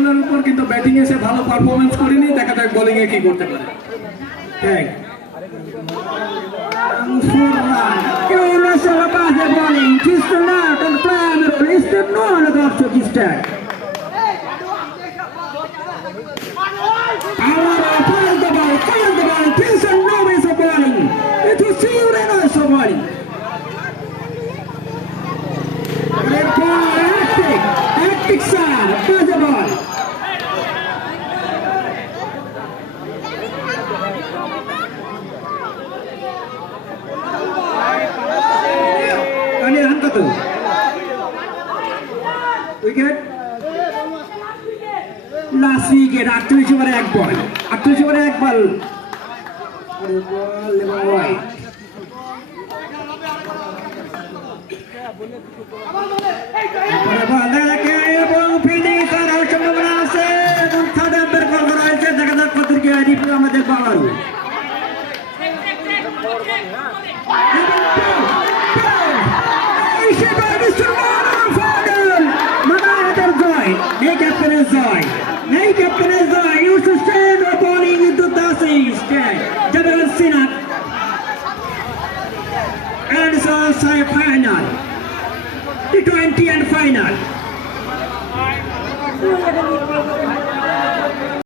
এগুলোর উপর, কিন্তু ব্যাটিং এসে ভালো পারফরমেন্স করেনি। দেখা যাক বোলিং এ কি করতে পারে। Thank Una sola base bowling, Cristiano Ronaldo, Cristiano Ronaldo, Cristiano. Allora, fire the ball, Cristiano is a bowling. It is Cristiano is a bowling. Red ball, hectic side, pass the ball. Wicket last wicket 48 ওভারে এক বল, 48 ওভারে এক বল এবং ওয়াইড। এবং ফিল্ডিং করার সম্ভাবনা আছে এবং থার্ড আম্পায়ার কল করা হয়েছে। দেখা যাক কত কি আমাদের বাবারও Hey, Captain Azai, you should stand the bowling into the stand. Jabal Sinat. And it's also a final. T20 and final.